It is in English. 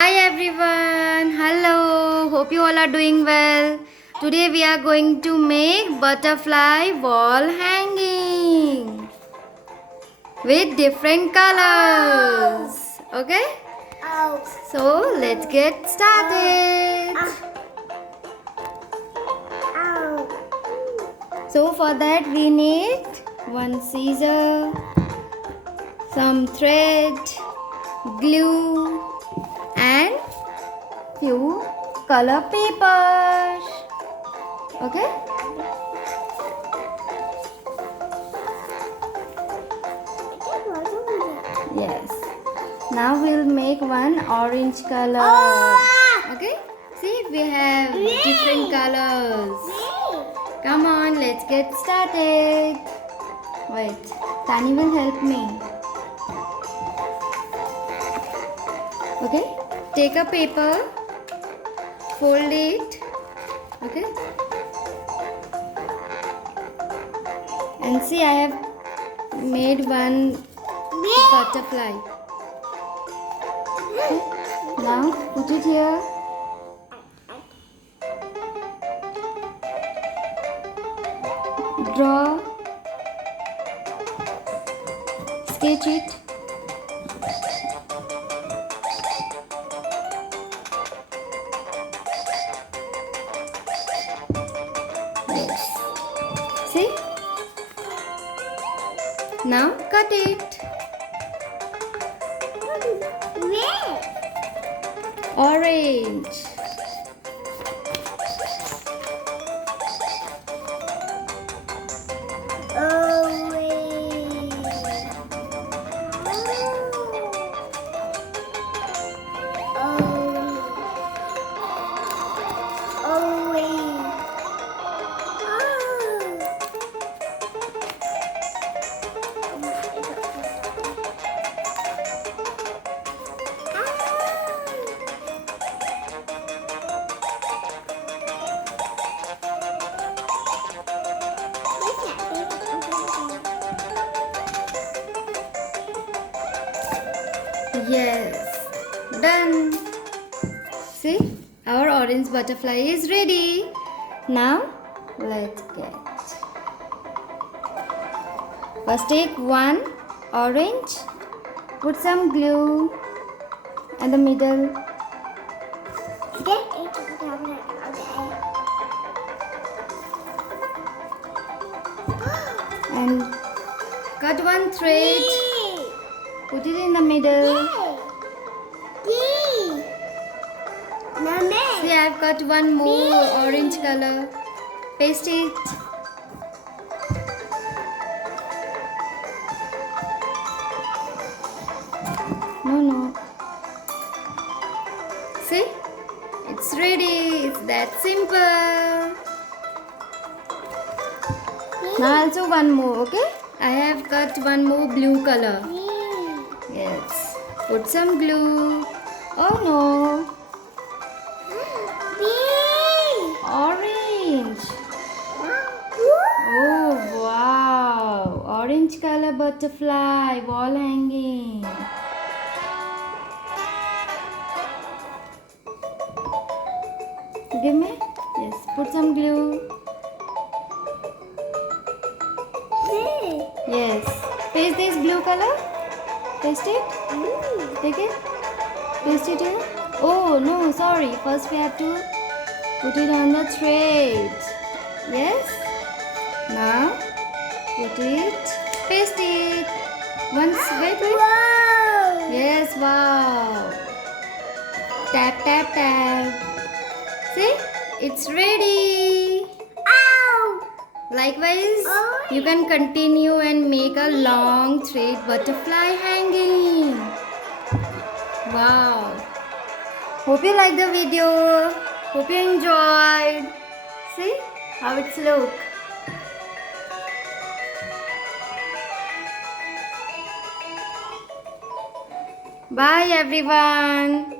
Hi everyone, hello, hope you all are doing well. Today we are going to make butterfly wall hanging with different colors. Okay, so let's get started. So for that we need one scissor, some thread, glue and few color papers. Okay, yes, now we'll make one orange color. Okay, see, we have different colors. Come on, let's get started. Wait, Tani will help me. Okay, take a paper, fold it. Okay, and see, I have made one butterfly. Okay, now put it here. Draw, sketch it. Yes. See? Now cut it. Orange. Yes, done. See, our orange butterfly is ready. Now, let's get. First take one orange, put some glue in the middle. And cut one thread, put it in the middle. See, I have cut one more orange color. Paste it. No. See, it's ready. It's that simple. Now also one more, okay? I have cut one more blue color. Yes. Put some glue. Oh no. Orange. Oh wow. Orange color butterfly wall hanging. Give me. Yes. Put some glue. Yes. Paste this blue color. Paste it. Take it. Paste it here. Oh no, sorry. First we have to put it on the thread. Yes. Now put it. Paste it. Once. Wait. Wow! Yes. Wow. Tap tap tap. See? It's ready. Ow! Likewise, Oh. you can continue and make a long thread butterfly hanging. Wow. Hope you like the video. Hope you enjoyed. See how it's look. Bye everyone.